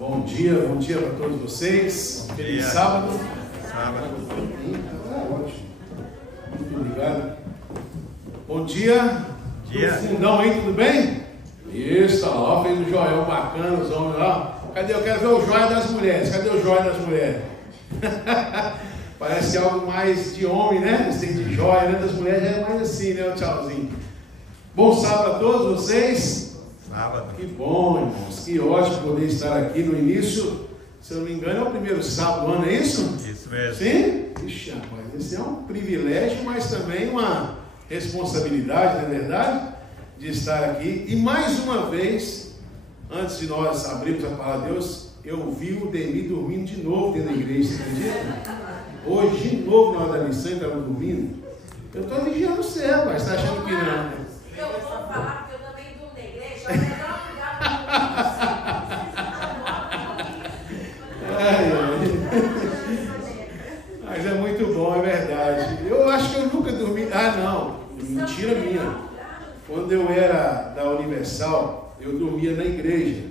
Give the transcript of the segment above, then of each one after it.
Bom dia para todos vocês. Feliz sábado. Ótimo. Muito obrigado. Bom dia. Dia. Fundão aí, tudo bem? Isso, ó, fez um joião bacana, os homens lá. Cadê? Eu quero ver o joia das mulheres. Cadê o joia das mulheres? Parece algo mais de homem, né? Esse tem de joia, né? Das mulheres é mais assim, né? O tchauzinho. Bom sábado a todos vocês. Sábado. Que bom, irmãos. Que ótimo poder estar aqui no início. Se eu não me engano, é o primeiro sábado do ano, é isso? Isso mesmo. Sim? Ixi, rapaz, esse é um privilégio, mas também uma responsabilidade, não é verdade? De estar aqui. E mais uma vez, antes de nós abrirmos a palavra de Deus, eu vi o Demi dormindo de novo dentro da igreja, você acredita? Hoje, de novo, na hora da missão, ele estava dormindo. Eu estou vigiando você, rapaz. Você está achando que não? Eu vou falar porque eu também durmo na igreja. É melhor cuidar Mas é muito bom, é verdade. Eu acho que eu nunca dormi. Ah, não. Mentira minha. Quando eu era da Universal, eu dormia na igreja.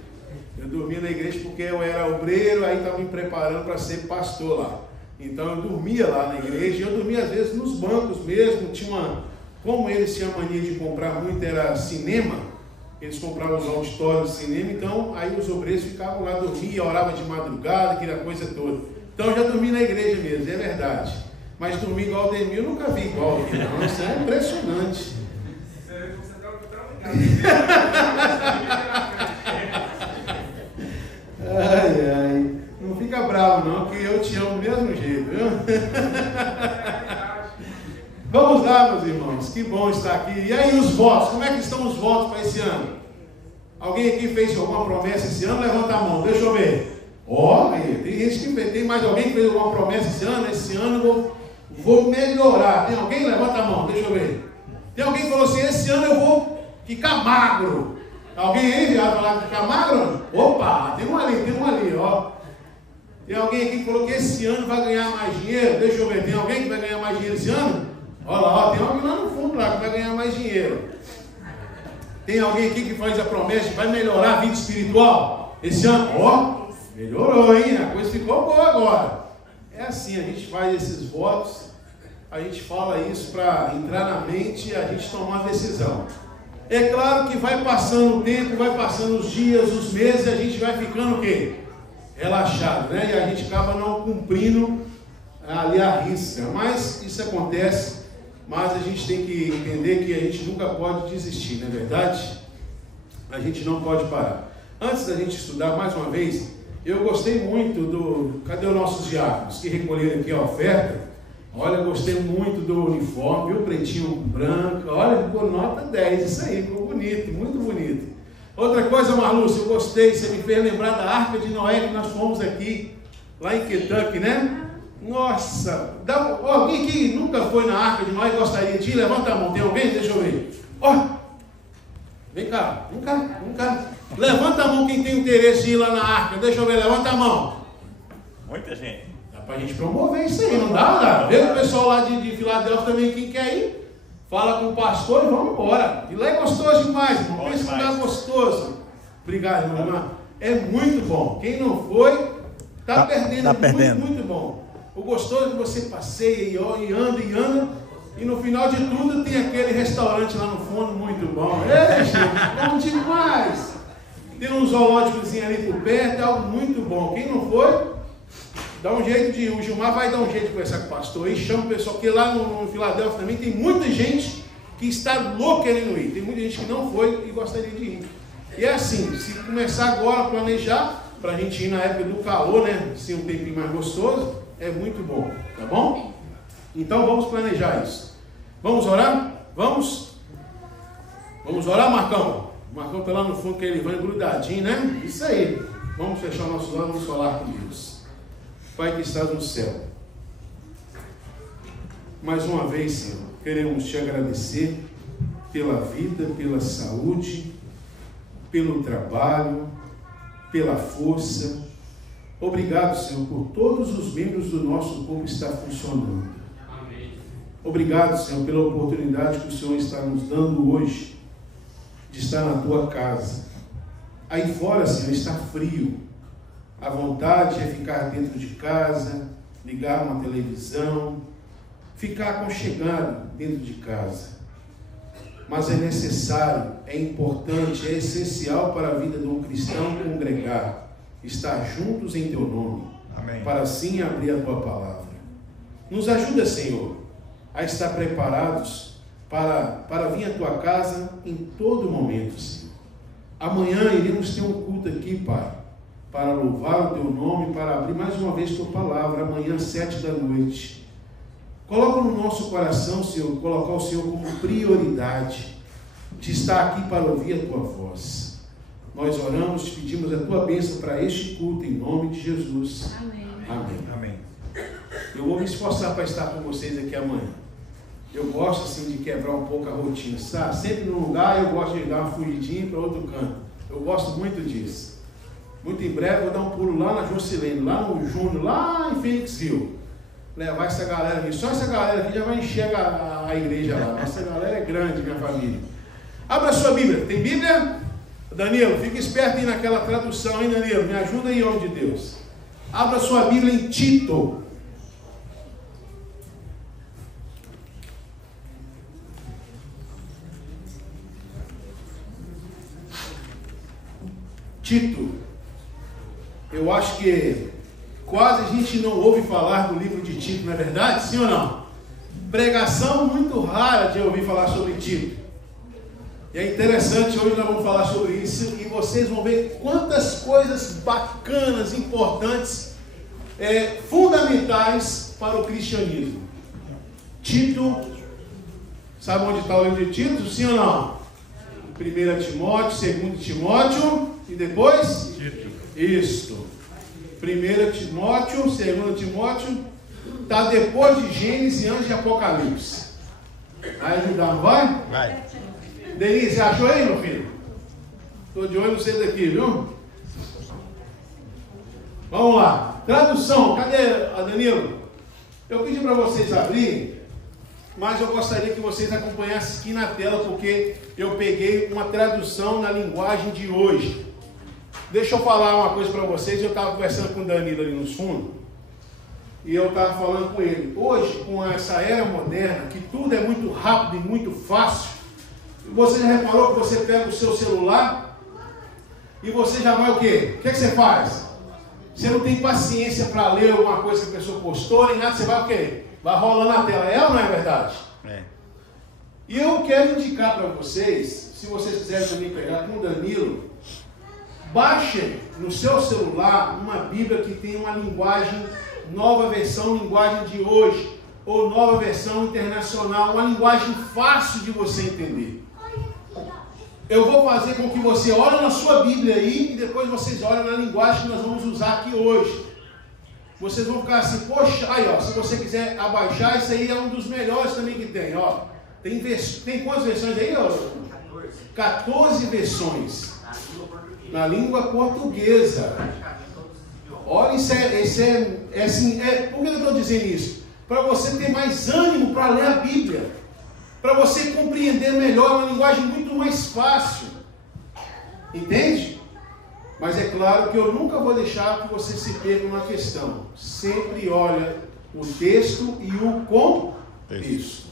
Eu dormia na igreja porque eu era obreiro, aí estava me preparando para ser pastor lá. Então eu dormia lá na igreja, e eu dormia às vezes nos bancos mesmo. Tinha uma, como eles tinham mania de comprar muito, era cinema, eles compravam os auditórios de cinema, então aí os obreiros ficavam lá, dormiam, oravam de madrugada, aquela coisa toda. Então eu já dormi na igreja mesmo, é verdade. Mas dormir igual o Demi eu nunca vi igual aqui, não. Isso é impressionante. Ai, ai. Não fica bravo não, que eu te amo do mesmo jeito, viu? Vamos lá, meus irmãos, que bom estar aqui. E aí os votos, como é que estão os votos para esse ano? Alguém aqui fez alguma promessa esse ano? Levanta a mão, deixa eu ver. Ó, tem gente que tem mais alguém que fez alguma promessa esse ano? Esse ano eu vou melhorar. Tem alguém? Levanta a mão, deixa eu ver. Tem alguém que falou assim, esse ano eu vou ficar magro. Alguém aí já falou ficar magro? Opa, tem um ali, ó. Tem alguém aqui que falou que esse ano vai ganhar mais dinheiro? Deixa eu ver, tem alguém que vai ganhar mais dinheiro esse ano? Olha lá, ó, tem alguém lá no fundo lá que vai ganhar mais dinheiro. Tem alguém aqui que faz a promessa que vai melhorar a vida espiritual esse ano? Ó, melhorou, hein? A coisa ficou boa agora. É assim, a gente faz esses votos, a gente fala isso para entrar na mente e a gente tomar uma decisão. É claro que vai passando o tempo, vai passando os dias, os meses, e a gente vai ficando o quê? Relaxado, né? E a gente acaba não cumprindo ali a risca. Mas isso acontece, mas a gente tem que entender que a gente nunca pode desistir, não é verdade? A gente não pode parar. Antes da gente estudar mais uma vez, eu gostei muito do... Cadê os nossos diáconos que recolheram aqui a oferta? Olha, gostei muito do uniforme, viu? Pretinho branco. Olha, ficou nota 10, isso aí, ficou bonito, muito bonito. Outra coisa, Marlúcia, eu gostei, você me fez lembrar da Arca de Noé que nós fomos aqui, lá em Kentucky, né? Nossa, alguém que nunca foi na Arca de Noé e gostaria de ir? Levanta a mão, tem alguém? Deixa eu ver. Ó, vem cá. Levanta a mão quem tem interesse de ir lá na Arca, deixa eu ver, levanta a mão. Muita gente. Dá pra gente promover isso aí, não dá? Vê o pessoal lá de Filadélfia também, quem quer ir? Fala com o pastor e vamos embora. E lá é gostoso demais, irmão. Pensa que lugar gostoso. Obrigado, irmão. É muito bom. Quem não foi, tá perdendo. Tá perdendo. Muito bom. O gostoso é que você passeia e anda. E no final de tudo tem aquele restaurante lá no fundo, muito bom. É, gente, bom demais. Tem um zoológicozinho ali por perto, é algo muito bom. Quem não foi, dá um jeito de ir. O Gilmar vai dar um jeito de conversar com o pastor e chama o pessoal, porque lá no Filadélfia também tem muita gente que está louca querendo ir. Tem muita gente que não foi e gostaria de ir. E é assim, se começar agora a planejar, para a gente ir na época do calor, né? Assim, um tempinho mais gostoso, é muito bom, tá bom? Então vamos planejar isso. Vamos orar? Vamos? Vamos orar, Marcão? O Marcão está lá no fundo, que ele vai grudadinho, né? Isso aí. Vamos fechar nossos olhos, vamos falar com Deus. Pai que estás no céu, mais uma vez, Senhor, queremos te agradecer pela vida, pela saúde, pelo trabalho, pela força. Obrigado, Senhor, por todos os membros do nosso corpo estar funcionando. Amém. Obrigado, Senhor, pela oportunidade que o Senhor está nos dando hoje de estar na tua casa. Aí fora, Senhor, está frio. A vontade é ficar dentro de casa, ligar uma televisão, ficar aconchegado dentro de casa. Mas é necessário, é importante, é essencial para a vida de um cristão congregar, estar juntos em teu nome, Amém. para assim abrir a tua palavra. Nos ajuda, Senhor, a estar preparados para vir à tua casa em todo momento, Senhor. Amanhã iremos ter um culto aqui, Pai, para louvar o teu nome, para abrir mais uma vez tua palavra, amanhã às 7h. Coloca no nosso coração, Senhor, colocar o Senhor como prioridade de estar aqui para ouvir a tua voz. Nós oramos, te pedimos a tua bênção para este culto, em nome de Jesus. Amém. Amém. Amém. Eu vou me esforçar para estar com vocês aqui amanhã. Eu gosto assim de quebrar um pouco a rotina, sabe? Sempre num lugar eu gosto de dar uma fugidinha para outro canto. Eu gosto muito disso. Muito em breve eu vou dar um pulo lá na Jocilene, lá no Júnior, lá em Phoenixville. Levar essa galera aqui. Só essa galera aqui já vai encher a igreja lá. Nossa galera é grande, minha família. Abra a sua Bíblia. Tem Bíblia? Danilo, fica esperto aí naquela tradução, hein, Danilo? Me ajuda aí, homem de Deus. Abra a sua Bíblia em Tito. Tito. Eu acho que quase a gente não ouve falar do livro de Tito, não é verdade? Sim ou não? Pregação muito rara de ouvir falar sobre Tito. E é interessante, hoje nós vamos falar sobre isso e vocês vão ver quantas coisas bacanas, importantes, fundamentais para o cristianismo. Tito, sabe onde está o livro de Tito? Sim ou não? 1 Timóteo, 2 Timóteo e depois? Tito. Isso. 1 Timóteo, 2 Timóteo, está depois de Gênesis antes de Apocalipse. Vai ajudar, não vai? Vai. Denise, achou aí, meu filho? Estou de olho em vocês aqui, viu? Vamos lá. Tradução, cadê a Danilo? Eu pedi para vocês abrirem, mas eu gostaria que vocês acompanhassem aqui na tela, porque eu peguei uma tradução na linguagem de hoje. Deixa eu falar uma coisa para vocês. Eu estava conversando com o Danilo ali nos fundos, e eu estava falando com ele. Hoje, com essa era moderna, que tudo é muito rápido e muito fácil, você já reparou que você pega o seu celular e você já vai o quê? O que você faz? Você não tem paciência para ler alguma coisa que a pessoa postou, nem nada, você vai o quê? Vai rolando a tela. É ou não é verdade? É. E eu quero indicar para vocês, se vocês quiserem também pegar com o Danilo, baixem no seu celular uma Bíblia que tem uma linguagem, nova versão, linguagem de hoje, ou nova versão internacional, uma linguagem fácil de você entender. Eu vou fazer com que você olhe na sua Bíblia aí e depois vocês olhem na linguagem que nós vamos usar aqui hoje. Vocês vão ficar assim, poxa, aí ó, se você quiser abaixar, isso aí é um dos melhores também que tem, ó. Tem quantas versões aí, ó? 14 versões. Na língua portuguesa. Olha, por que eu estou dizendo isso? Para você ter mais ânimo para ler a Bíblia. Para você compreender melhor, uma linguagem muito mais fácil. Entende? Mas é claro que eu nunca vou deixar que você se perca numa questão. Sempre olha o texto e o contexto.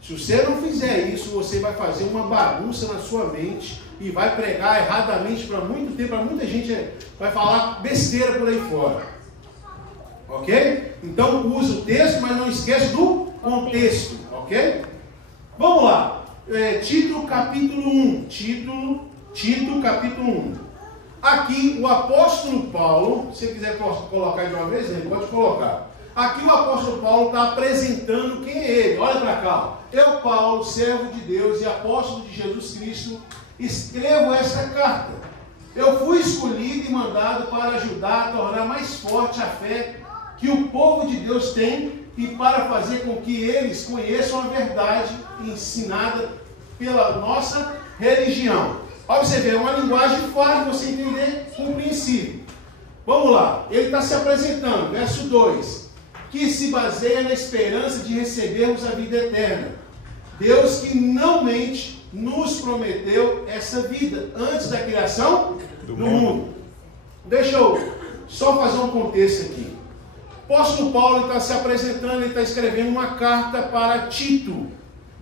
Se você não fizer isso, você vai fazer uma bagunça na sua mente e vai pregar erradamente para muito tempo, para muita gente vai falar besteira por aí fora. Ok? Então use o texto, mas não esquece do contexto. Ok? Vamos lá. Tito capítulo 1. Tito capítulo 1. Aqui o apóstolo Paulo, se você quiser colocar de uma vez, ele pode colocar. Aqui o apóstolo Paulo está apresentando quem é ele. Olha para cá. Eu, Paulo, servo de Deus e apóstolo de Jesus Cristo, escrevo esta carta. Eu fui escolhido e mandado para ajudar a tornar mais forte a fé que o povo de Deus tem e para fazer com que eles conheçam a verdade ensinada pela nossa religião. Olha você ver, é uma linguagem fácil de você entender com o princípio. Vamos lá, ele está se apresentando, verso 2, que se baseia na esperança de recebermos a vida eterna. Deus que não mente, nos prometeu essa vida antes da criação do mundo. Deixa eu só fazer um contexto aqui. O apóstolo Paulo está se apresentando, ele está escrevendo uma carta para Tito.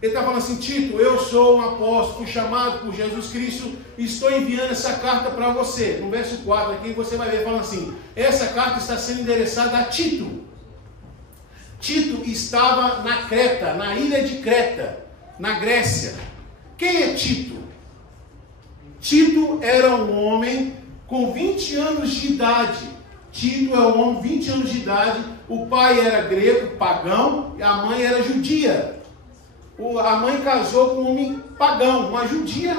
Ele está falando assim: Tito, eu sou um apóstolo chamado por Jesus Cristo e estou enviando essa carta para você. No verso 4 aqui você vai ver falando assim: essa carta está sendo endereçada a Tito. Tito estava na Creta, na ilha de Creta, na Grécia. Quem é Tito? Tito era um homem com 20 anos de idade. Tito é um homem 20 anos de idade. O pai era grego, pagão, e a mãe era judia. A mãe casou com um homem pagão, uma judia,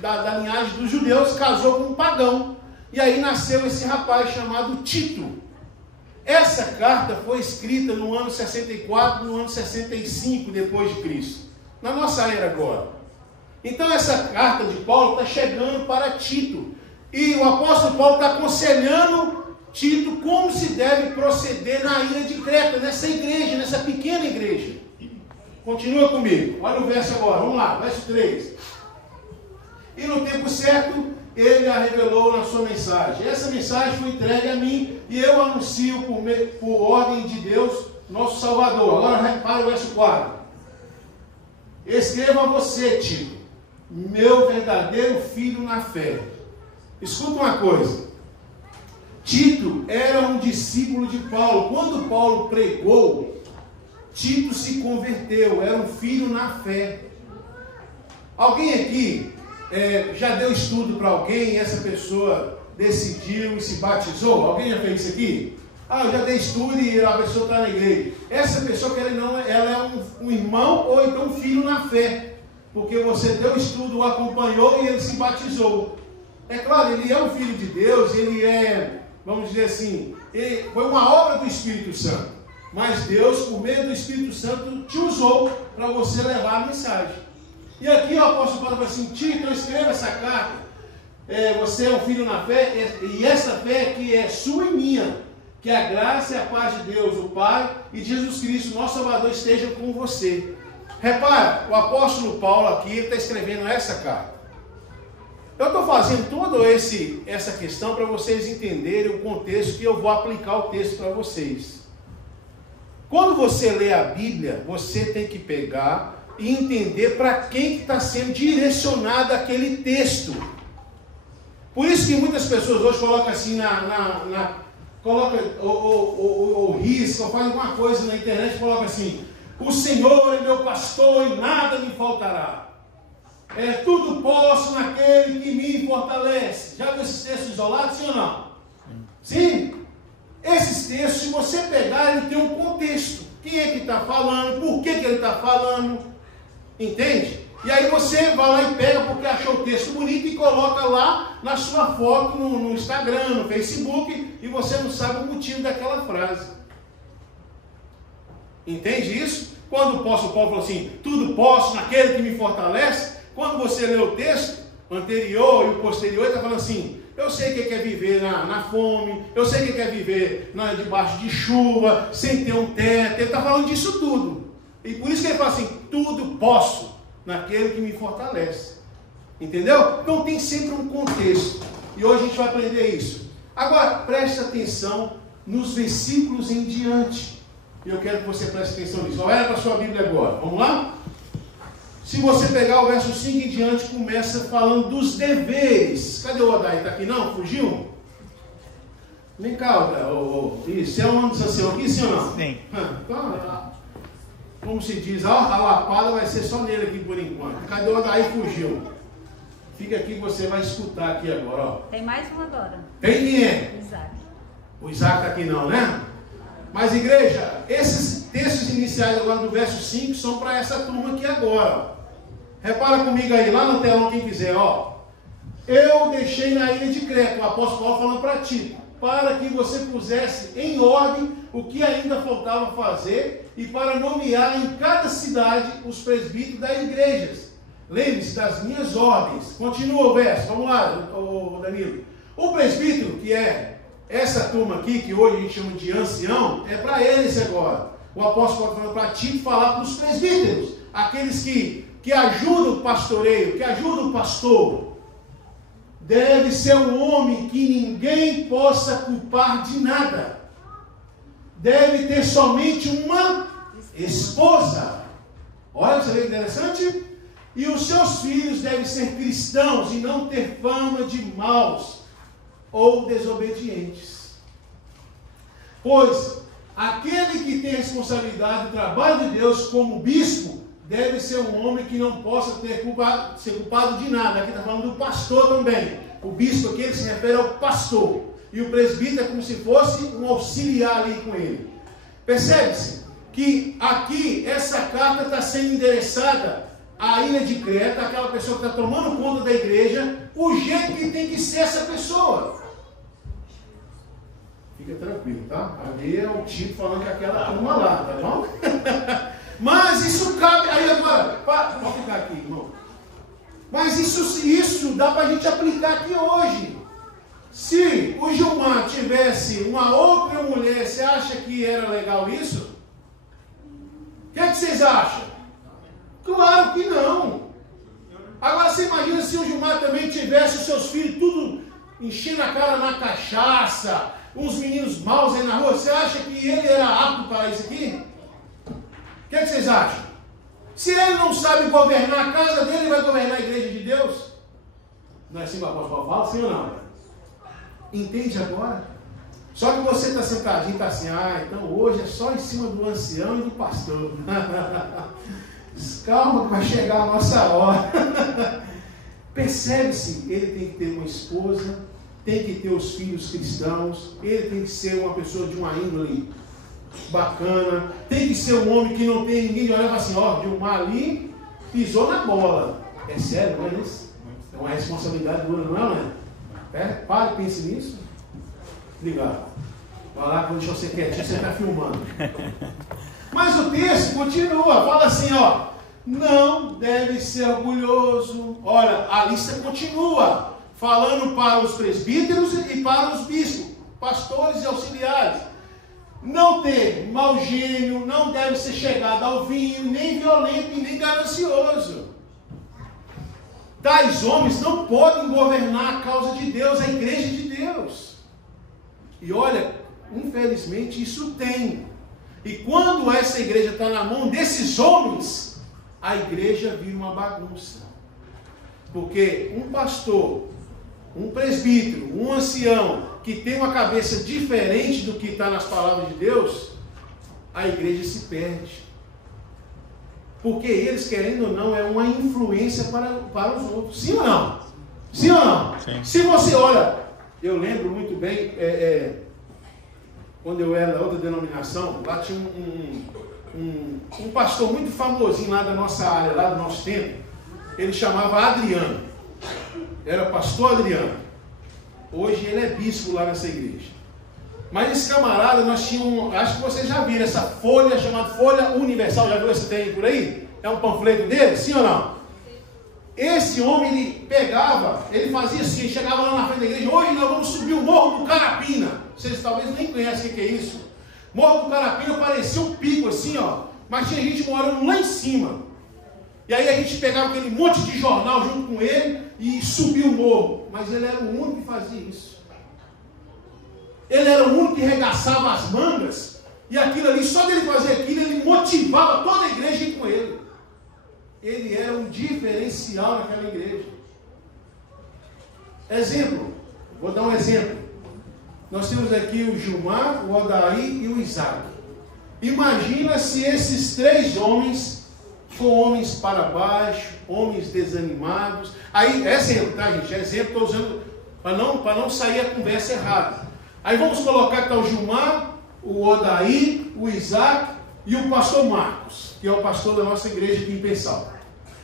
da linhagem dos judeus, casou com um pagão. E aí nasceu esse rapaz chamado Tito. Essa carta foi escrita no ano 64, no ano 65 depois de Cristo, na nossa era agora. Então essa carta de Paulo está chegando para Tito. E o apóstolo Paulo está aconselhando Tito como se deve proceder na ilha de Creta, nessa igreja, nessa pequena igreja. Continua comigo, olha o verso agora, vamos lá, verso 3. E no tempo certo, ele a revelou na sua mensagem. Essa mensagem foi entregue a mim e eu anuncio por ordem de Deus, nosso Salvador. Agora repara o verso 4. Escreva a você, Tito, meu verdadeiro filho na fé. Escuta uma coisa. Tito era um discípulo de Paulo. Quando Paulo pregou, Tito se converteu, era um filho na fé. Alguém aqui já deu estudo para alguém e essa pessoa decidiu e se batizou? Alguém já fez isso aqui? Eu já dei estudo e a pessoa está na igreja. Essa pessoa, quer não, ela é um irmão ou então um filho na fé. Porque você deu estudo, o acompanhou e ele se batizou. É claro, ele é um filho de Deus, ele é, vamos dizer assim, foi uma obra do Espírito Santo. Mas Deus, por meio do Espírito Santo, te usou para você levar a mensagem. E aqui o apóstolo Paulo fala assim: Tito, escreva essa carta. Você é um filho na fé, e essa fé que é sua e minha. Que a graça e a paz de Deus, o Pai, e de Jesus Cristo, nosso Salvador, estejam com você. Repara, o apóstolo Paulo aqui está escrevendo essa carta. Eu estou fazendo toda essa questão para vocês entenderem o contexto que eu vou aplicar o texto para vocês. Quando você lê a Bíblia, você tem que pegar e entender para quem está sendo direcionado aquele texto. Por isso que muitas pessoas hoje colocam assim coloca ou risca, ou faz alguma coisa na internet e coloca assim: o Senhor é meu pastor e nada me faltará. Tudo posso naquele que me fortalece. Já viu esses textos isolados, sim ou não? Sim? Esses textos, se você pegar, ele tem um contexto. Quem é que está falando? Por que ele está falando? Entende? E aí você vai lá e pega porque achou o texto bonito e coloca lá na sua foto no Instagram, no Facebook, e você não sabe o motivo daquela frase. Entende isso? Quando o apóstolo Paulo falou assim: tudo posso naquele que me fortalece, quando você lê o texto anterior e o posterior, ele está falando assim: eu sei que é viver na fome, eu sei que é viver debaixo de chuva, sem ter um teto. Ele está falando disso tudo. E por isso que ele fala assim: tudo posso naquele que me fortalece. Entendeu? Então tem sempre um contexto. E hoje a gente vai aprender isso. Agora, preste atenção nos versículos em diante. E eu quero que você preste atenção nisso. Olha para a sua Bíblia agora. Vamos lá? Se você pegar o verso 5 em diante, começa falando dos deveres. Cadê o Odai? Está aqui não? Fugiu? Vem cá, isso. É um nome social aqui, sim ou não? Sim. Então, como se diz, a lapada vai ser só nele aqui por enquanto. Cadê o Odai? Fugiu. Fica aqui que você vai escutar aqui agora. Ó. Tem mais um agora. Tem quem é? Isaac. O Isaac está aqui não, né? Mas igreja, esses textos iniciais agora do verso 5 são para essa turma aqui agora. Repara comigo aí, lá no telão quem quiser, ó. Eu deixei na ilha de Creta, o apóstolo Paulo falando para ti, para que você pusesse em ordem o que ainda faltava fazer e para nomear em cada cidade os presbíteros das igrejas. Lembre-se das minhas ordens. Continua o verso, vamos lá, Danilo. O presbítero, que é essa turma aqui, que hoje a gente chama de ancião, é para eles agora. O apóstolo Paulo falando para ti falar para os presbíteros, aqueles que ajudam o pastoreio, que ajudam o pastor. deve ser um homem que ninguém possa culpar de nada. Deve ter somente uma esposa. Olha, você vê que interessante? E os seus filhos devem ser cristãos e não ter fama de maus ou desobedientes. Pois aquele que tem responsabilidade do trabalho de Deus como bispo deve ser um homem que não possa ser culpado de nada. Aqui está falando do pastor também. O bispo aqui ele se refere ao pastor. E o presbítero é como se fosse um auxiliar ali com ele. Percebe-se que aqui essa carta está sendo endereçada à ilha de Creta, aquela pessoa que está tomando conta da igreja, o jeito que tem que ser essa pessoa. Fica tranquilo, tá? Ali é o tipo falando que aquela turma lá, tá bom? Mas isso cabe. Aí agora, pode ficar aqui, irmão. Mas isso dá para a gente aplicar aqui hoje. Se o Gilmar tivesse uma outra mulher, você acha que era legal isso? O que é que vocês acham? Claro que não. Agora você imagina se o Gilmar também tivesse os seus filhos tudo enchendo a cara na cachaça, uns meninos maus aí na rua, você acha que ele era apto para isso aqui? O que é que vocês acham? Se ele não sabe governar a casa dele, ele vai governar a igreja de Deus? Não é assim que o apóstolo fala, sim ou não? Entende agora? Só que você está sentadinho e está assim, então hoje é só em cima do ancião e do pastor. Calma que vai chegar a nossa hora. Percebe-se, ele tem que ter uma esposa, tem que ter os filhos cristãos, ele tem que ser uma pessoa de uma índole bacana, tem que ser um homem que não tem ninguém de olhar assim, Gilmar ali pisou na bola. É sério, não é isso? É uma responsabilidade dura, não é? Pare e pense nisso. Obrigado. Vai lá, quando deixa você quietinho, você está filmando. Mas o texto continua, fala assim, não deve ser orgulhoso. Olha, a lista continua, falando para os presbíteros e para os bispos, pastores e auxiliares. Não ter mau gênio, não deve ser chegado ao vinho, nem violento e nem ganancioso. Tais homens não podem governar a causa de Deus, a igreja de Deus. E olha, infelizmente isso tem. E quando essa igreja está na mão desses homens, a igreja vira uma bagunça. Porque um pastor, um presbítero, um ancião, que tem uma cabeça diferente do que está nas palavras de Deus, a igreja se perde. Porque eles, querendo ou não, é uma influência para os outros. Sim ou não? Sim ou não? Sim. Se você olha, eu lembro muito bem, quando eu era da outra denominação, lá tinha um pastor muito famosinho lá da nossa área, lá do nosso tempo. Ele chamava Adriano. Era pastor Adriano. Hoje ele é bispo lá nessa igreja. Mas esse camarada, nós tínhamos, acho que vocês já viram essa folha chamada Folha Universal, já viu esse tem por aí? É um panfleto dele, sim ou não? Esse homem, ele pegava, ele fazia assim, chegava lá na frente da igreja, hoje nós vamos subir o Morro do Carapina. Vocês talvez nem conhecem o que é isso. Morro do Carapina parecia um pico assim, mas tinha gente morando lá em cima. E aí a gente pegava aquele monte de jornal junto com ele e subia o morro. Mas ele era o único que fazia isso. Ele era o único que regaçava as mangas, e aquilo ali, só dele fazer aquilo, ele motivava toda a igreja a ir com ele. Ele era um diferencial naquela igreja. Exemplo, vou dar um exemplo. Nós temos aqui o Gilmar, o Odaí e o Isaac. Imagina se esses três homens foram homens para baixo, homens desanimados. Aí, é exemplo, tá, gente? É exemplo, estou usando para não sair a conversa errada. Aí vamos colocar que está o Gilmar, o Odaí, o Isaac e o pastor Marcos, que é o pastor da nossa igreja aqui em Pensal.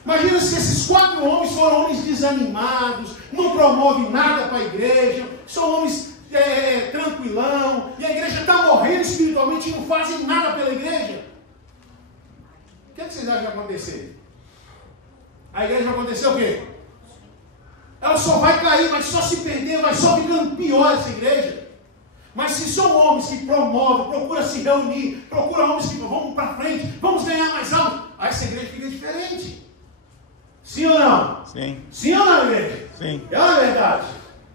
Imagina se esses 4 homens foram homens desanimados, não promovem nada para a igreja, são homens tranquilão, e a igreja está morrendo espiritualmente e não fazem nada pela igreja. O que vocês acham que vai acontecer? A igreja vai acontecer o quê? Ela só vai cair, vai só se perder, vai só ficando pior essa igreja. Mas se são homens que promovem, procuram se reunir, procuram homens que vamos para frente, vamos ganhar mais alto, aí essa igreja fica diferente. Sim ou não? Sim. Sim ou não, igreja? Sim. É uma verdade.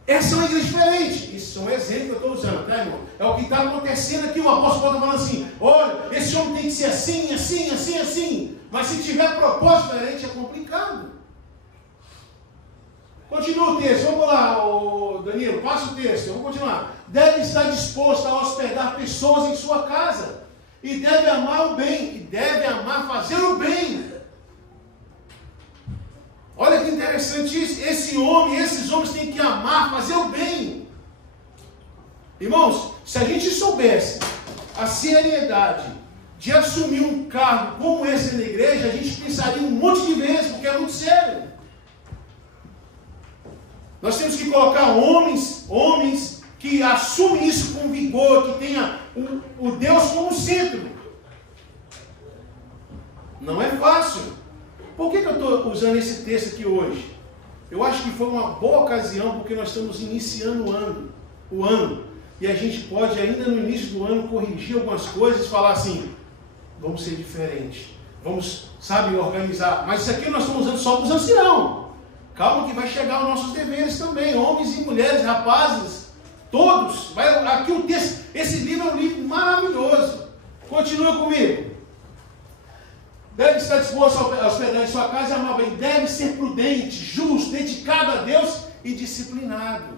Essa é uma igreja diferente. Isso é um exemplo que eu estou usando, tá, irmão? É o que está acontecendo aqui. O apóstolo Paulo está falando assim: olha, esse homem tem que ser assim, assim, assim, assim. Mas se tiver propósito diferente, é complicado. Continua o texto. Vamos lá, Danilo, passa o texto. Eu vou continuar. Deve estar disposto a hospedar pessoas em sua casa. E deve amar o bem. E deve amar fazer o bem. Olha que interessante isso. Esses homens têm que amar, fazer o bem. Irmãos, se a gente soubesse a seriedade de assumir um cargo como esse na igreja, a gente pensaria um monte de vezes, porque é muito sério. Nós temos que colocar homens que assumem isso com vigor, que tenha o Deus como centro. Não é fácil. Por que eu estou usando esse texto aqui hoje? Eu acho que foi uma boa ocasião, porque nós estamos iniciando o ano. E a gente pode, ainda no início do ano, corrigir algumas coisas e falar assim: vamos ser diferentes. Vamos, organizar. Mas isso aqui nós estamos usando só para os anciãos. Calma que vai chegar os nossos deveres também. Homens e mulheres, rapazes, todos. Aqui o texto, esse livro é um livro maravilhoso. Continua comigo. Deve estar disposto a hospedar em sua casa e amar bem. Deve ser prudente, justo, dedicado a Deus e disciplinado.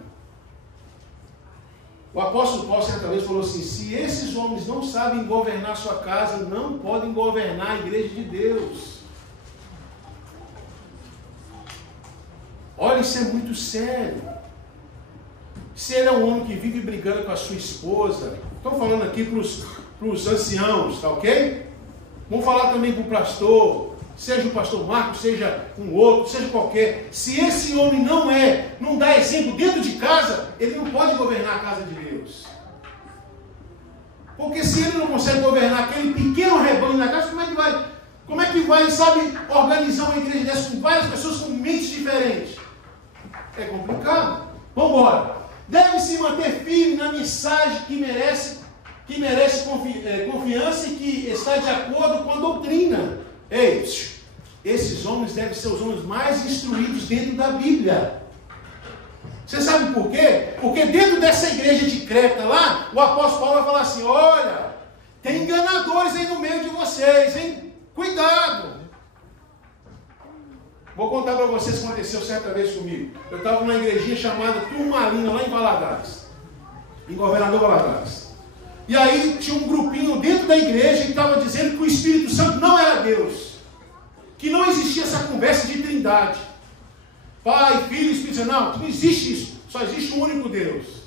O apóstolo Paulo certa vez falou assim: se esses homens não sabem governar sua casa, não podem governar a igreja de Deus. Olha, isso é muito sério. Se ele é um homem que vive brigando com a sua esposa, estou falando aqui para os anciãos, tá ok? Vamos falar também para o pastor, seja o pastor Marcos, seja um outro, seja qualquer. Se esse homem não dá exemplo dentro de casa, ele não pode governar a casa de Deus. Porque se ele não consegue governar aquele pequeno rebanho na casa, como é que vai, organizar uma igreja dessa com várias pessoas com mentes diferentes? É complicado. Vamos embora. Deve se manter firme na mensagem que merece confiança e que está de acordo com a doutrina. Ei, esses homens devem ser os homens mais instruídos dentro da Bíblia. Você sabe por quê? Porque dentro dessa igreja de Creta lá, o apóstolo Paulo vai falar assim: olha, tem enganadores aí no meio de vocês, hein? Cuidado! Vou contar para vocês o que aconteceu certa vez comigo. Eu estava numa igrejinha chamada Turmalina, lá em Valadares, em Governador Valadares. E aí tinha um grupinho dentro da igreja que estava dizendo que o Espírito Santo não era Deus. Que não existia essa conversa de trindade. Pai, Filho e Espírito Santo. Não existe isso. Só existe um único Deus.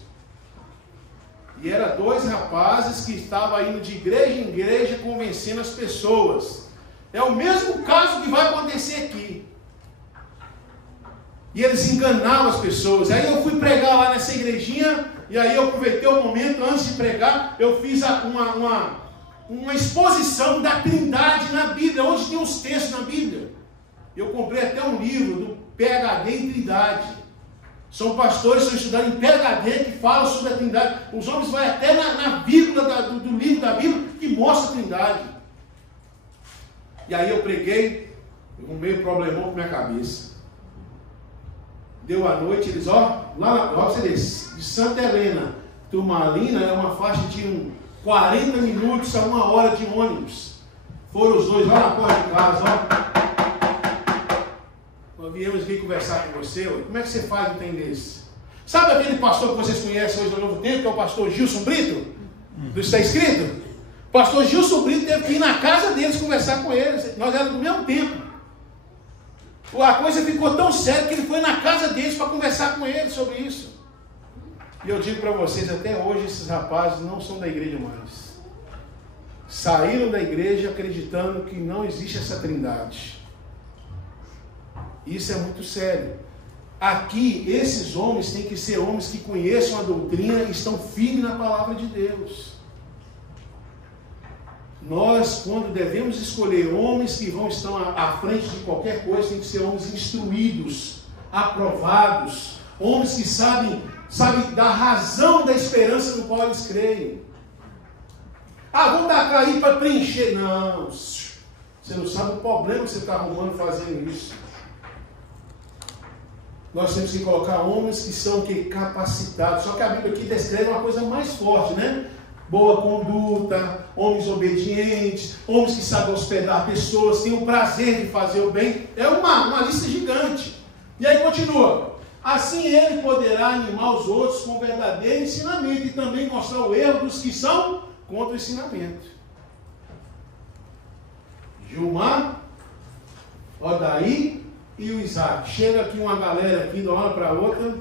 E eram dois rapazes que estavam indo de igreja em igreja convencendo as pessoas. É o mesmo caso que vai acontecer aqui. E eles enganavam as pessoas. Aí eu fui pregar lá nessa igrejinha. E aí eu aproveitei o momento, antes de pregar, eu fiz uma exposição da Trindade na Bíblia, onde tem os textos na Bíblia. Eu comprei até um livro do PhD em Trindade. São pastores que estão estudando em PhD que falam sobre a Trindade. Os homens vão até na vírgula do livro da Bíblia que mostra a Trindade. E aí eu preguei, eu arrumei um problemão com minha cabeça. Deu a noite, eles, lá de Santa Helena, Turmalina, é uma faixa de 40 minutos a 1 hora de ônibus. Foram os dois lá na porta de casa, Nós viemos aqui conversar com você, como é que você faz um trem desse? Sabe aquele pastor que vocês conhecem hoje no Novo Tempo, que é o pastor Gilson Brito? Isso está escrito? O pastor Gilson Brito teve que ir na casa deles conversar com eles. Nós éramos do mesmo tempo. A coisa ficou tão séria que ele foi na casa deles para conversar com eles sobre isso. E eu digo para vocês, até hoje esses rapazes não são da igreja mais. Saíram da igreja acreditando que não existe essa trindade. Isso é muito sério. Aqui, esses homens têm que ser homens que conheçam a doutrina e estão firmes na palavra de Deus. Nós, quando devemos escolher homens que vão estar à frente de qualquer coisa, tem que ser homens instruídos, aprovados, homens que sabem da razão da esperança no qual eles creem. Vou tacar aí para preencher. Não, você não sabe o problema que você está arrumando fazendo isso. nós temos que colocar homens que são capacitados. Só que a Bíblia aqui descreve uma coisa mais forte, né? Boa conduta, homens obedientes, homens que sabem hospedar pessoas, têm o prazer de fazer o bem. É uma lista gigante. E aí continua. Assim ele poderá animar os outros com verdadeiro ensinamento e também mostrar o erro dos que são contra o ensinamento. Gilmar, Odaí e o Isaac. Chega aqui uma galera aqui de uma hora para outra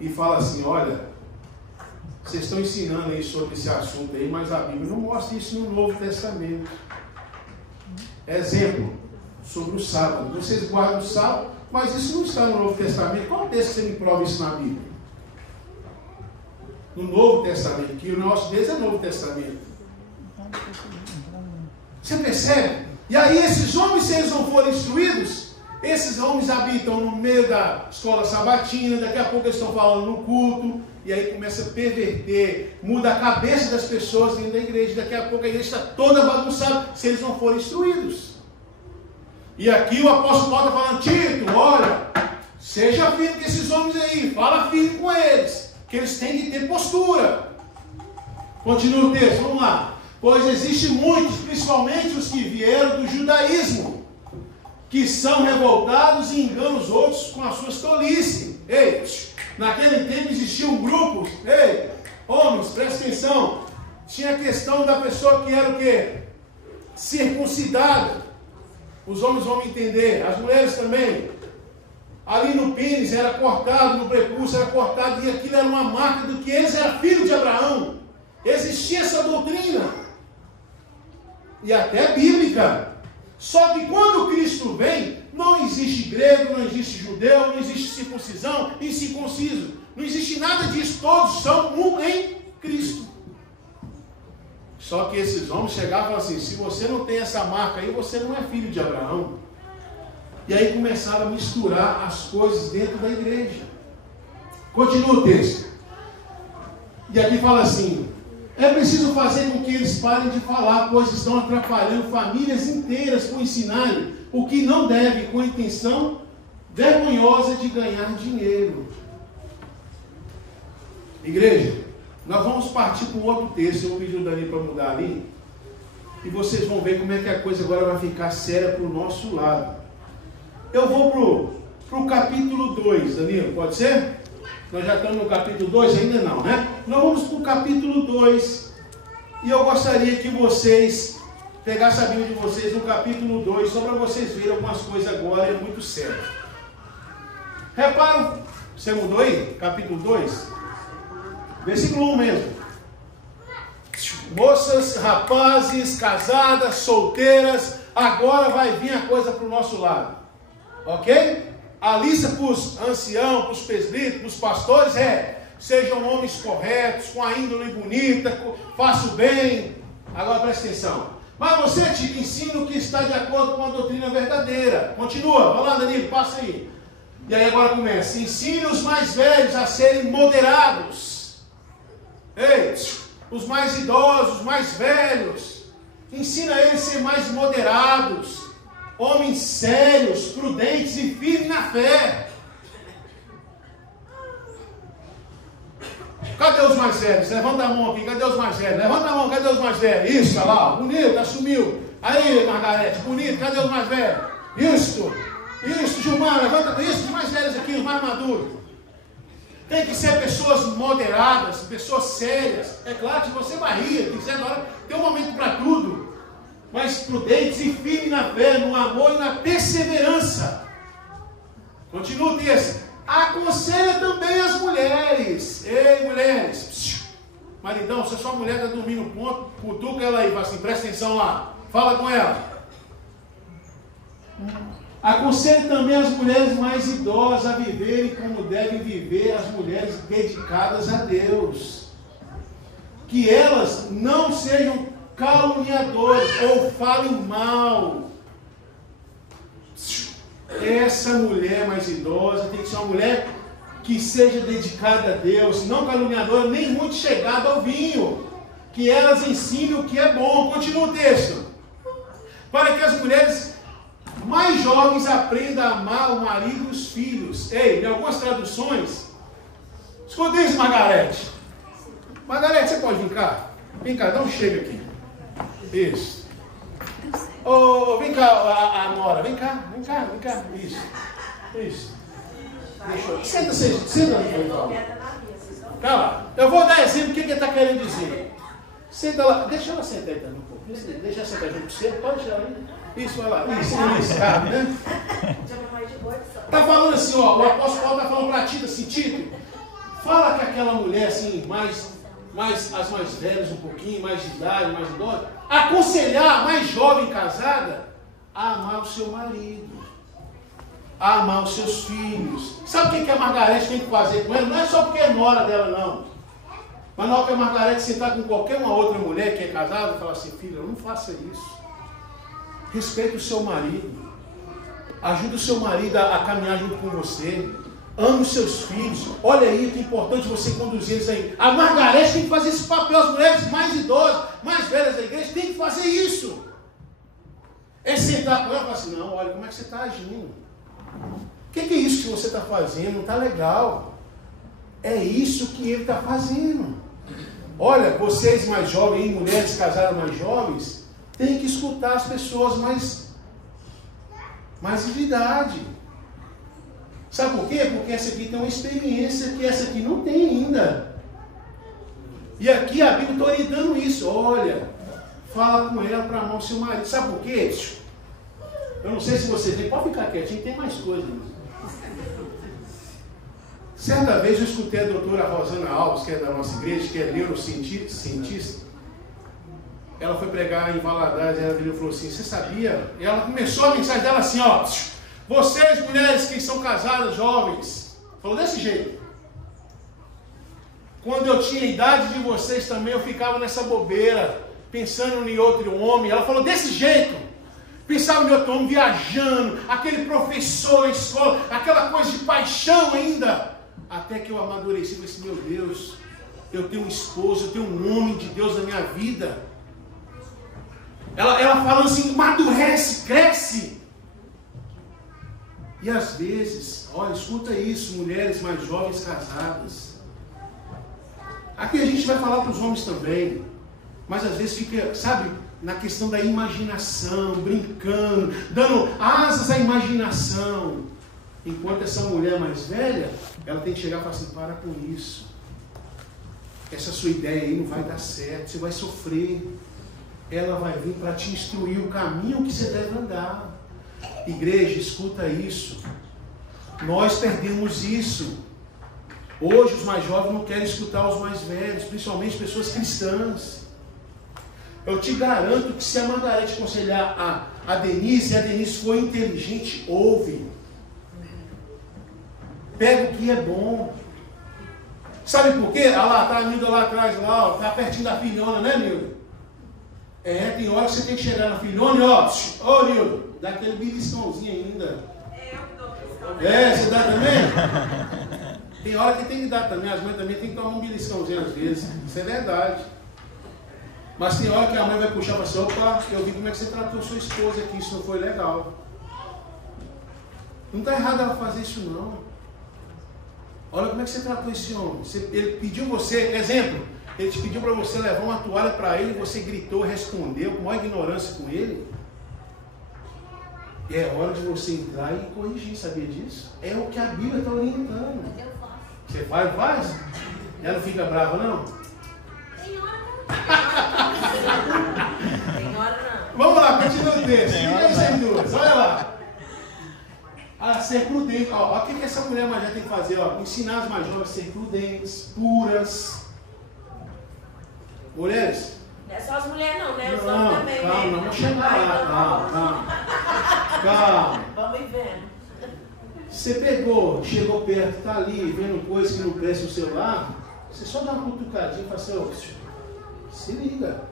e fala assim, olha, vocês estão ensinando aí sobre esse assunto aí, mas a Bíblia não mostra isso no Novo Testamento. Exemplo, sobre o sábado. Vocês guardam o sábado, mas isso não está no Novo Testamento. Qual texto você me prova isso na Bíblia? No Novo Testamento, que o nosso Deus é Novo Testamento. Você percebe? E aí esses homens, se eles não forem instruídos, esses homens habitam no meio da escola sabatina, daqui a pouco eles estão falando no culto, e aí começa a perverter, muda a cabeça das pessoas dentro da igreja, daqui a pouco a igreja está toda bagunçada, se eles não forem instruídos. E aqui o apóstolo Paulo está falando, Tito, olha, seja firme com esses homens aí, fala firme com eles, que eles têm que ter postura. Continua o texto, vamos lá. Pois existem muitos, principalmente os que vieram do judaísmo, que são revoltados e enganam os outros com as suas tolices. Ei, naquele tempo existiam grupos, ei, homens, presta atenção, tinha a questão da pessoa que era o quê? Circuncidada. Os homens vão entender, as mulheres também. Ali no pênis era cortado, no prepúcio era cortado, e aquilo era uma marca do que eles eram filhos de Abraão. Existia essa doutrina. E até bíblica. Só que quando Cristo vem, não existe grego, não existe judeu, não existe circuncisão, incircunciso. Não existe nada disso. Todos são um em Cristo. Só que esses homens chegavam e falavam assim, se você não tem essa marca aí, você não é filho de Abraão. E aí começaram a misturar as coisas dentro da igreja. Continua o texto. E aqui fala assim, é preciso fazer com que eles parem de falar, pois estão atrapalhando famílias inteiras por ensinarem o que não deve, com a intenção vergonhosa de ganhar dinheiro. Igreja, nós vamos partir para um outro texto. Eu vou pedir o Dani para mudar ali. E vocês vão ver como é que a coisa agora vai ficar séria para o nosso lado. Eu vou para o capítulo 2, Danilo, pode ser? Nós já estamos no capítulo 2, ainda não, né? Nós vamos para o capítulo 2. E eu gostaria que vocês pegassem a Bíblia de vocês no capítulo 2, só para vocês verem algumas coisas agora, é muito sério. Reparam, você mudou aí? Capítulo 2? Versículo 1 mesmo. Moças, rapazes, casadas, solteiras, agora vai vir a coisa para o nosso lado. Ok? A lista para os anciãos, para os presbíteros, para os pastores sejam homens corretos, com a índole bonita, faça o bem. Agora presta atenção. Mas você te ensina o que está de acordo com a doutrina verdadeira. Continua, vai lá Danilo, passa aí. E aí agora começa. Ensine os mais velhos a serem moderados. Ei, os mais idosos, os mais velhos. Ensina eles a ser mais moderados. Homens sérios, prudentes e firmes na fé. Cadê os mais velhos? Levanta a mão aqui, cadê os mais velhos? Levanta a mão, cadê os mais velhos? Isso, olha lá, bonito, assumiu. Aí, Margarete, bonito, cadê os mais velhos? Isso, Gilmar, levanta isso, os mais velhos aqui, os mais maduros. Tem que ser pessoas moderadas, pessoas sérias. É claro que você vai rir, tem que ser agora, tem um momento para tudo. Mas prudentes e firmes na fé, no amor e na perseverança. Continua o texto. Aconselha também as mulheres. Ei, mulheres. Maridão, se a sua mulher está dormindo ponto, cutuca ela aí, fala assim, presta atenção lá. Fala com ela. Aconselha também as mulheres mais idosas a viverem como devem viver as mulheres dedicadas a Deus. Que elas não sejam caluniadores ou falem mal. Essa mulher mais idosa tem que ser uma mulher que seja dedicada a Deus, não caluniadora, nem muito chegada ao vinho. Que elas ensinem o que é bom. Continua o texto. Para que as mulheres mais jovens aprendam a amar o marido e os filhos. Ei, em algumas traduções, escuta isso, Margarete. Margarete, você pode vir cá? Vem cá, dá um chega aqui. Isso. Vem cá, a Nora, vem cá. Isso. Deixa eu... Senta aí, tá lá. Eu vou dar exemplo do que ele está querendo dizer. Senta lá, deixa ela sentar aí também um pouco. Deixa ela sentar junto com você, pode deixar ela aí. Isso, vai lá. Isso, cara, né? Tá falando assim, ó, o apóstolo Paulo está falando para Tito assim, Tito, fala que aquela mulher assim, as mais velhas um pouquinho, mais de idade, mais idosa, aconselhar a mais jovem casada a amar o seu marido, a amar os seus filhos. Sabe o que a Margarete tem que fazer com ela? Não é só porque é nora dela, não. Mas na hora que a Margarete sentar com qualquer uma outra mulher que é casada, falar assim, filha, não faça isso. Respeite o seu marido. Ajude o seu marido a caminhar junto com você. Ame os seus filhos. Olha aí que é importante você conduzir eles aí. A Margarete tem que fazer esse papel. As mulheres mais idosas, mais velhas da igreja, tem que fazer isso. É sentar com ela e falar assim, não, olha, como é que você está agindo? O que é isso que você está fazendo? Não está legal. É isso que ele está fazendo. Olha, vocês mais jovens, mulheres casadas mais jovens, tem que escutar as pessoas mais de idade. Sabe por quê? Porque essa aqui tem uma experiência que essa aqui não tem ainda. E aqui a Bíblia está orientando isso. Olha, fala com ela para amar o seu marido. Sabe por quê? Eu não sei se vocês veem, pode ficar quietinho, tem mais coisas. Certa vez eu escutei a doutora Rosana Alves, que é da nossa igreja, que é neurocientista. Ela foi pregar em Valadares, ela virou e falou assim, você sabia? E ela começou a mensagem dela assim, ó, vocês mulheres que são casadas, jovens, falou desse jeito. Quando eu tinha a idade de vocês também, eu ficava nessa bobeira, pensando em outro homem. Ela falou desse jeito. Pensava em outro homem, viajando, aquele professor na escola, aquela coisa de paixão ainda. Até que eu amadureci e falei assim, meu Deus, eu tenho um esposo, eu tenho um homem de Deus na minha vida. Ela falando assim, amadurece, cresce. E às vezes, olha, escuta isso, mulheres mais jovens casadas. Aqui a gente vai falar para os homens também. Mas às vezes fica, sabe, na questão da imaginação, brincando, dando asas à imaginação. Enquanto essa mulher mais velha, ela tem que chegar e falar assim, para com isso. Essa sua ideia aí não vai dar certo, você vai sofrer. Ela vai vir para te instruir o caminho que você deve andar. Igreja, escuta isso. Nós perdemos isso. Hoje os mais jovens não querem escutar os mais velhos, principalmente pessoas cristãs. Eu te garanto que se a Margarete aconselhar a Denise, e a Denise for inteligente, ouve. Pega o que é bom. Sabe por quê? Ah lá, tá a Nilda lá atrás, lá, ó, tá pertinho da filhona, né, Nilda? Tem hora que você tem que chegar na filhona e ó, Nilda, dá aquele beliscãozinho ainda. Você dá também? Tem hora que tem que dar também, as mães também tem que tomar um beliscãozinho às vezes. Isso é verdade. Mas tem hora que a mãe vai puxar para você, opa, eu vi como é que você tratou sua esposa aqui, isso não foi legal. Não está errado ela fazer isso não. Olha como é que você tratou esse homem. Ele pediu você, exemplo, ele te pediu para você levar uma toalha para ele, você gritou, respondeu com maior ignorância com ele. É hora de você entrar e corrigir, sabia disso? É o que a Bíblia está orientando. Você faz? Ela não fica brava, não? Tem hora não. Tem hora não. Vamos lá, continua o texto. Fica aí sem dúvidas, olha lá. A ser prudente. Ó, o que essa mulher mais velha tem que fazer? Ó, ensinar as mais jovens a ser prudentes, puras. Mulheres? Não é só as mulheres não, né? Os homens Não, também. calma, né? vamos chegar lá. Calma. Vamos ir vendo. Você chegou perto, está ali, vendo coisa que não presta no celular, você só dá uma cutucadinha e fala assim, ó, se liga.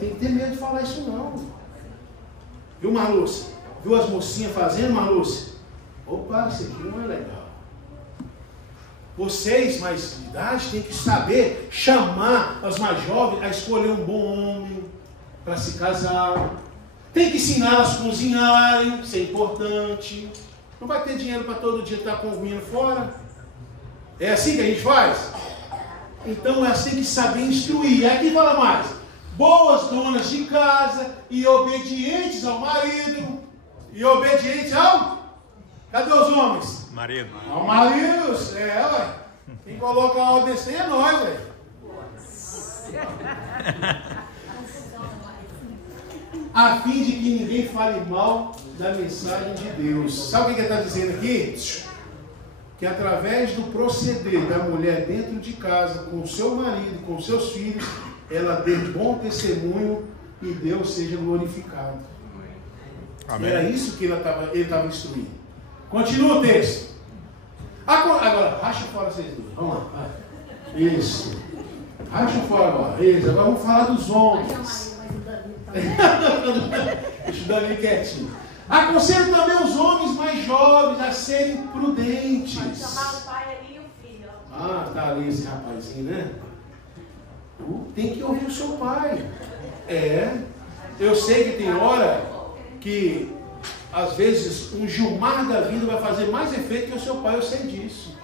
Tem que ter medo de falar isso não. Viu, Marlúcia? Viu as mocinhas fazendo, Marlúcia? Opa, isso aqui não é legal. Vocês mais de idade têm que saber chamar as mais jovens a escolher um bom homem para se casar. Tem que ensiná-las a cozinharem, isso é importante. Não vai ter dinheiro para todo dia estar comendo fora. É assim que a gente faz? Então é assim que saber instruir. E aqui fala mais. Boas donas de casa e obedientes ao marido. E obedientes ao... Cadê os homens? Marido. Ao marido. Ué. Quem coloca a ordem é nós, velho. A fim de que ninguém fale mal da mensagem de Deus. Sabe o que ele está dizendo aqui? Que através do proceder da mulher dentro de casa, com o seu marido, com seus filhos, ela dê bom testemunho e Deus seja glorificado. Amém. Era isso que ele estava instruindo. Continua o texto. Agora, racha fora vocês dois. Vamos lá. Isso. Racha fora agora. Isso. Agora vamos falar dos homens. Deixa o Dani quietinho. Aconselho também os homens mais jovens a serem prudentes. Pode chamar o pai ali e o filho. Ah, tá ali esse rapazinho, né? Tem que ouvir o seu pai. Eu sei que tem hora que às vezes um Gilmar da vida vai fazer mais efeito que o seu pai, eu sei disso.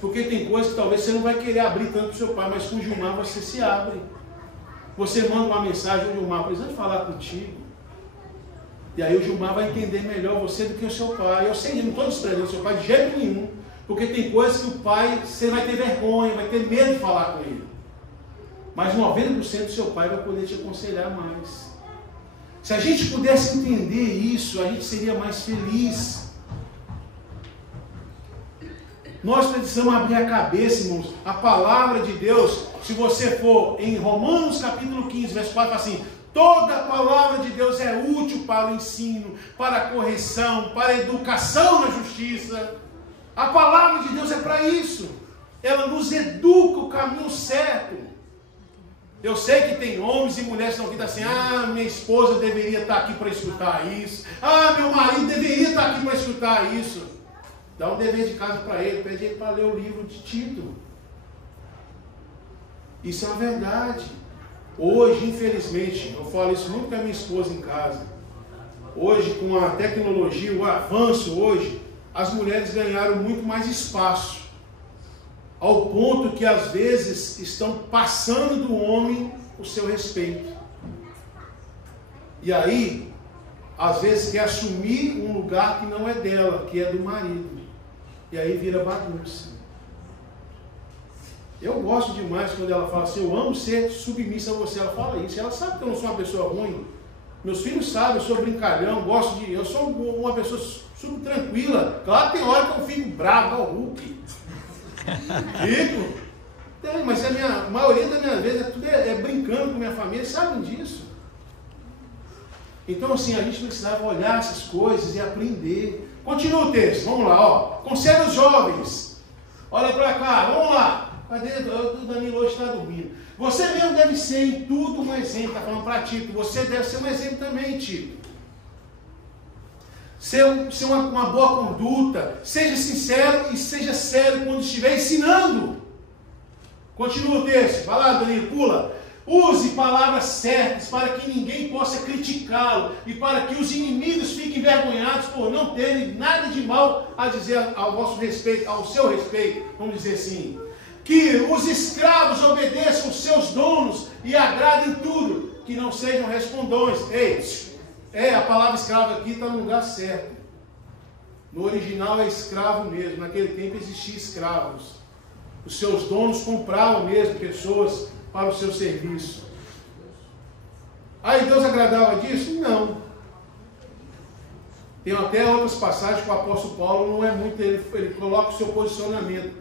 Porque tem coisas que talvez você não vai querer abrir tanto para o seu pai, mas com o Gilmar você se abre. Você manda uma mensagem, o Gilmar precisa falar contigo. E aí o Gilmar vai entender melhor você do que o seu pai. Eu sei, não estou desprezando o seu pai de jeito nenhum. Porque tem coisas que o pai, você vai ter vergonha, vai ter medo de falar com ele. Mas 90% do seu pai vai poder te aconselhar mais. Se a gente pudesse entender isso, a gente seria mais feliz. Nós precisamos abrir a cabeça, irmãos. A palavra de Deus, se você for em Romanos capítulo 15, verso 4, fala assim: toda a palavra de Deus é útil para o ensino, para a correção, para a educação na justiça. A palavra de Deus é para isso. Ela nos educa o caminho certo. Eu sei que tem homens e mulheres que estão aqui assim: ah, minha esposa deveria estar aqui para escutar isso. Ah, meu marido deveria estar aqui para escutar isso. Dá um dever de casa para ele, pede ele para ler o livro de Tito. Isso é uma verdade. Hoje, infelizmente, eu falo isso muito com a minha esposa em casa. Hoje, com a tecnologia, o avanço hoje, as mulheres ganharam muito mais espaço. Ao ponto que às vezes estão passando do homem o seu respeito. E aí, às vezes quer assumir um lugar que não é dela, que é do marido. E aí vira bagunça. Eu gosto demais quando ela fala assim: eu amo ser submissa a você. Ela fala isso. Ela sabe que eu não sou uma pessoa ruim. Meus filhos sabem, eu sou brincalhão, eu sou uma pessoa super tranquila. Claro que tem hora que eu fico bravo, igual o Hulk. Fico. Tem, mas a maioria das minhas vezes tudo é brincando com minha família, eles sabem disso. Então assim, a gente precisava olhar essas coisas e aprender. Continua o texto, vamos lá, ó. Conselho os jovens. Olha para cá, vamos lá. Cadê? O Danilo hoje está dormindo. Você mesmo deve ser em tudo um exemplo. Está falando para Tito. Você deve ser um exemplo também, Tito. Ser uma boa conduta. Seja sincero e seja sério quando estiver ensinando. Continua o texto. Vai lá, Danilo, pula. Use palavras certas para que ninguém possa criticá-lo e para que os inimigos fiquem envergonhados por não terem nada de mal a dizer ao vosso respeito, ao seu respeito, vamos dizer assim. Que os escravos obedeçam os seus donos e agradem tudo, que não sejam respondões. A palavra escravo aqui está no lugar certo. No original é escravo mesmo. Naquele tempo existiam escravos. Os seus donos compravam mesmo pessoas para o seu serviço. Aí Deus agradava disso? Não. Tem até outras passagens que o apóstolo Paulo não é muito, ele coloca o seu posicionamento.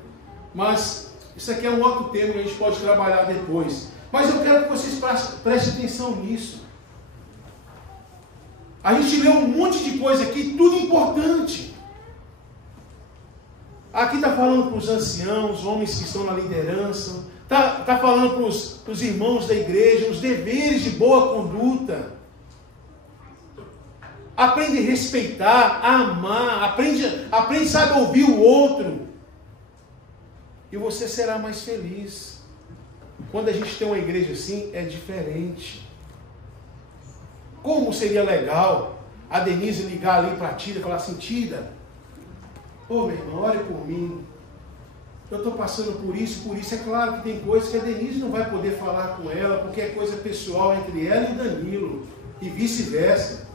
Mas isso aqui é um outro tema que a gente pode trabalhar depois. Mas eu quero que vocês prestem atenção nisso. A gente lê um monte de coisa aqui, tudo importante. Aqui está falando para os anciãos, homens que estão na liderança. Está falando para os irmãos da igreja, os deveres de boa conduta. Aprende a respeitar, a amar, aprende sabe ouvir o outro. E você será mais feliz. Quando a gente tem uma igreja assim, é diferente. Como seria legal a Denise ligar ali para a Tida e falar assim: Tida, ô meu irmão, ore por mim. Eu estou passando por isso. É claro que tem coisas que a Denise não vai poder falar com ela, porque é coisa pessoal entre ela e o Danilo, e vice-versa.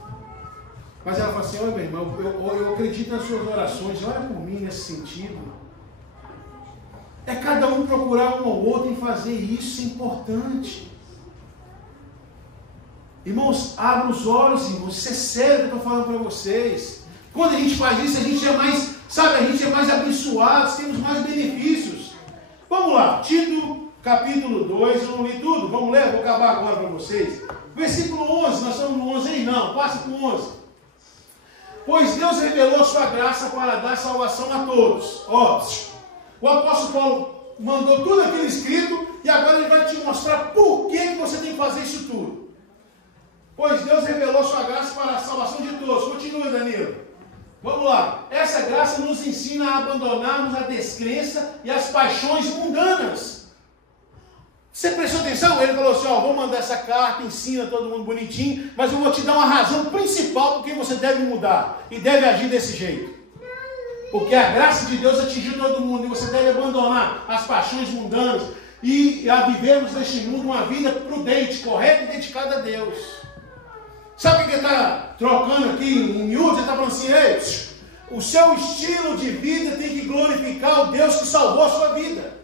Mas ela fala assim: olha meu irmão, eu acredito nas suas orações, ora por mim nesse sentido. É cada um procurar um ao outro em fazer isso, isso é importante. Irmãos, abra os olhos, irmãos, isso é sério que eu estou falando para vocês. Quando a gente faz isso, a gente é mais, sabe, a gente é mais abençoado, temos mais benefícios. Vamos lá, Tito, capítulo 2, eu não li tudo, vamos ler, vou acabar agora para vocês. Versículo 11, nós estamos no 11 aí, não, passa com 11. Pois Deus revelou sua graça para dar salvação a todos. Ó, o apóstolo Paulo mandou tudo aquilo escrito e agora ele vai te mostrar por que você tem que fazer isso tudo. Pois Deus revelou sua graça para a salvação de todos. Continue, Danilo. Vamos lá. Essa graça nos ensina a abandonarmos a descrença e as paixões mundanas. Você prestou atenção? Ele falou assim: ó, vou mandar essa carta, ensina todo mundo bonitinho, mas eu vou te dar uma razão principal porque você deve mudar e deve agir desse jeito. Porque a graça de Deus atingiu todo mundo e você deve abandonar as paixões mundanas e a vivermos neste mundo uma vida prudente, correta e dedicada a Deus. Sabe o que ele está trocando aqui em miúdos? Ele está falando assim: ei, o seu estilo de vida tem que glorificar o Deus que salvou a sua vida.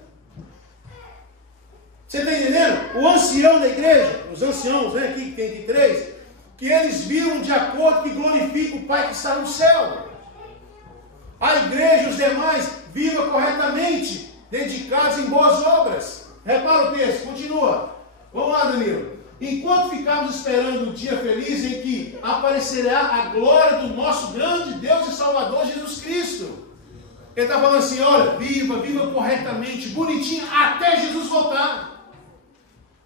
Você está entendendo? O ancião da igreja, os anciãos, né, aqui que tem aqui 3, que eles vivam de acordo que glorifica o Pai que está no céu. A igreja, os demais, vivam corretamente, dedicados em boas obras. Repara o texto, continua. Vamos lá, Danilo. Enquanto ficarmos esperando o dia feliz em que aparecerá a glória do nosso grande Deus e Salvador Jesus Cristo. Ele está falando assim: olha, viva corretamente, bonitinho, até Jesus voltar.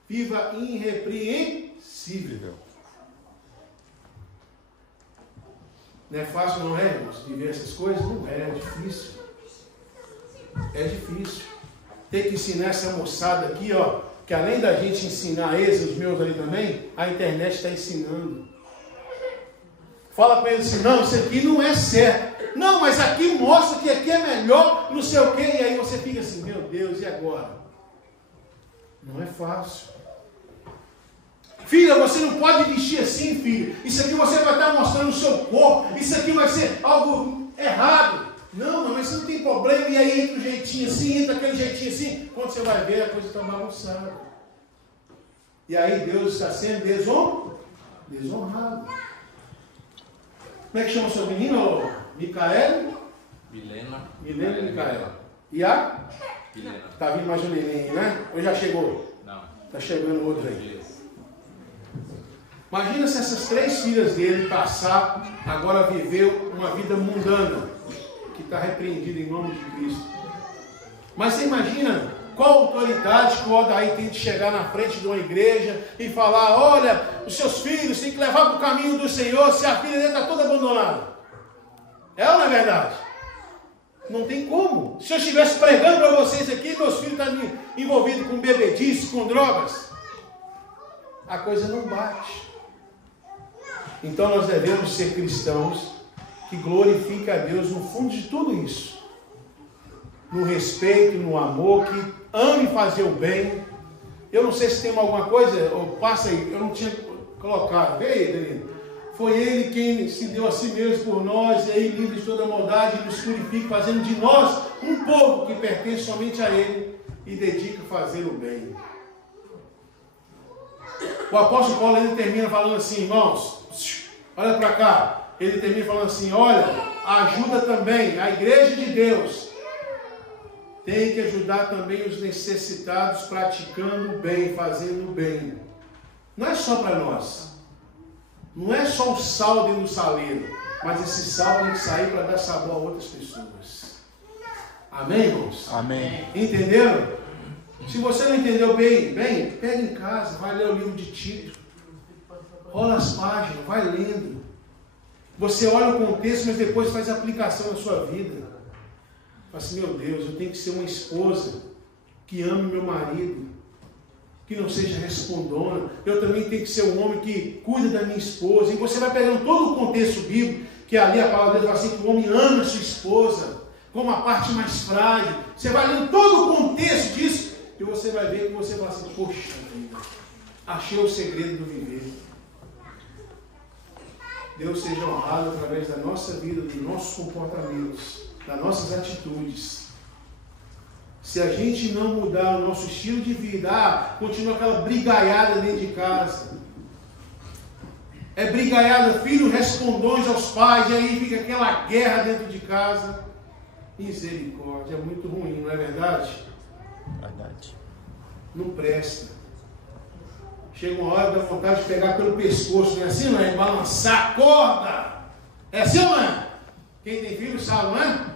Viva irrepreensível. Não é fácil, não é, irmãos, viver essas coisas? Não é, é difícil. É difícil. Tem que ensinar essa moçada aqui, ó, que além da gente ensinar eles, os meus ali também, a internet está ensinando. Fala para eles assim: não, isso aqui não é certo. Não, mas aqui mostra que aqui é melhor, não sei o quê. E aí você fica assim: meu Deus, e agora? Não é fácil. Filha, você não pode vestir assim, filha. Isso aqui você vai estar mostrando o seu corpo. Isso aqui vai ser algo errado. Não, mas não tem problema. E aí entra um jeitinho assim, entra aquele jeitinho assim. Quando você vai ver, a coisa está bagunçada. E aí Deus está sendo desonrado. Como é que chama o seu menino? Micael? Milena e Micaela. E a? Milena. Está vindo mais um neném, né? Ou já chegou? Não. Está chegando outro aí. Imagina se essas 3 filhas dele passar agora a viver uma vida mundana, que está repreendida em nome de Cristo. Mas você imagina qual autoridade que o Odaí tem de chegar na frente de uma igreja e falar: olha, os seus filhos têm que levar para o caminho do Senhor, se a filha dele está toda abandonada. É ou não é verdade? Não tem como. Se eu estivesse pregando para vocês aqui, meus filhos estão envolvidos com bebedice, com drogas, a coisa não bate. Então nós devemos ser cristãos que glorificam a Deus no fundo de tudo isso. No respeito, no amor, que ame fazer o bem. Eu não sei se tem alguma coisa, ou passa aí, eu não tinha colocado. Vê aí, Danilo. Foi Ele quem se deu a si mesmo por nós, e aí livre de toda maldade, nos purifica, fazendo de nós um povo que pertence somente a Ele e dedica a fazer o bem. O apóstolo Paulo ele termina falando assim: irmãos, olha para cá. Ele termina falando assim: olha, ajuda também a igreja de Deus. Tem que ajudar também os necessitados, praticando o bem, fazendo o bem. Não é só para nós. Não é só o sal dentro do saleiro, mas esse sal tem que sair para dar sabor a outras pessoas. Amém, irmãos? Amém. Entenderam? Se você não entendeu bem, pega em casa, vai ler o livro de Tito. Rola as páginas, vai lendo. Você olha o contexto, mas depois faz a aplicação na sua vida. Fala assim: meu Deus, eu tenho que ser uma esposa que ame meu marido. que não seja respondona. Eu também tenho que ser um homem que cuida da minha esposa. E você vai pegando todo o contexto bíblico, que ali a palavra de Deus fala assim, que o homem ama a sua esposa como a parte mais frágil. Você vai lendo todo o contexto disso e você vai ver que você vai assim, poxa vida, achei o segredo do viver. Deus seja honrado através da nossa vida, dos nossos comportamentos, das nossas atitudes. Se a gente não mudar o nosso estilo de vida, continua aquela brigaiada dentro de casa. É brigaiada, filhos respondões aos pais, e aí fica aquela guerra dentro de casa. Misericórdia, é muito ruim, não é verdade? Verdade. Não presta. Chega uma hora, dá vontade de pegar pelo pescoço, não é assim, não é? Balançar a corda. É assim ou não é? Quem tem filho sabe, não é?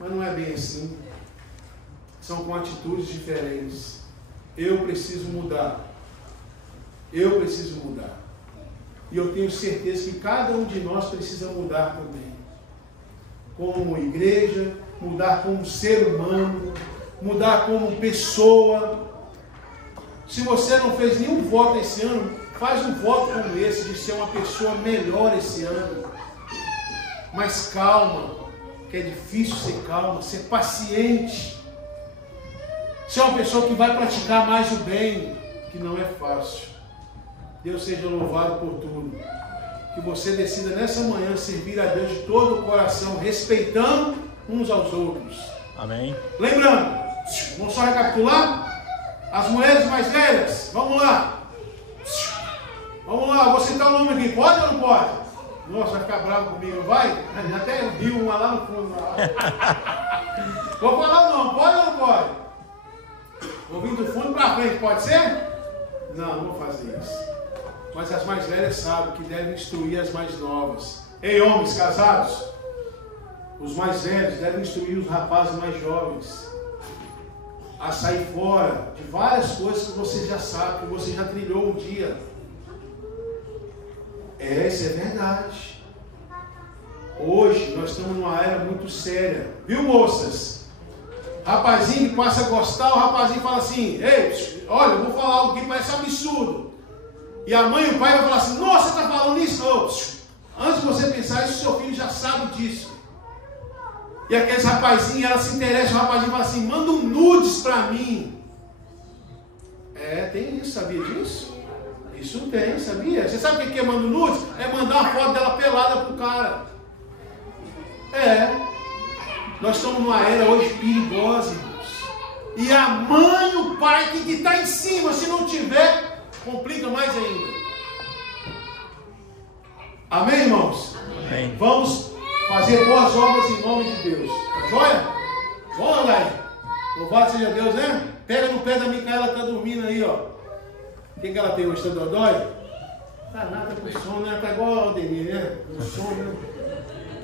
Mas não é bem assim. São com atitudes diferentes. Eu preciso mudar. Eu preciso mudar. E eu tenho certeza que cada um de nós precisa mudar também. Como igreja, mudar como ser humano, mudar como pessoa. Se você não fez nenhum voto esse ano, faz um voto como esse, de ser uma pessoa melhor esse ano. Mas calma, que é difícil ser calma, ser paciente. Ser uma pessoa que vai praticar mais o bem, que não é fácil. Deus seja louvado por tudo. Que você decida nessa manhã servir a Deus de todo o coração, respeitando uns aos outros. Amém. Lembrando, vamos só recapitular? As mulheres mais velhas, vamos lá. Vamos lá, vou citar o nome aqui. Pode ou não pode? Nossa, vai ficar bravo comigo, vai? Até viu uma lá no fundo. Vou falar o nome, pode ou não pode? Vou vir do fundo para frente, pode ser? Não, não vou fazer isso. Mas as mais velhas sabem que devem instruir as mais novas. Ei, homens casados, os mais velhos devem instruir os rapazes mais jovens a sair fora de várias coisas que você já sabe, que você já trilhou um dia. Isso é verdade. Hoje nós estamos numa era muito séria. Viu, moças? Rapazinho que passa a gostar, o rapazinho fala assim, ei, olha, eu vou falar algo que parece absurdo. E a mãe e o pai vão falar assim, nossa, você está falando isso? Oh, antes de você pensar isso, seu filho já sabe disso. E aqueles rapazinhos, ela se interessa, o rapazinho fala assim, manda um nudes para mim. Tem isso, sabia disso? Isso tem, sabia? Você sabe o que é manda um nudes? É mandar uma foto dela pelada pro cara. Nós estamos numa era hoje perigosa, irmãos. E a mãe e o pai que está em cima, se não tiver, complica mais ainda. Amém, irmãos? Amém. Vamos fazer boas obras em nome de Deus. Tá joia? Vamos lá aí. Louvado seja Deus, né? Pega no pé da Micaela, está dormindo aí, ó. O que ela tem hoje? Está dodói? Tá nada com sono, né? Tá igual a Aldemir, né? Com sono, né?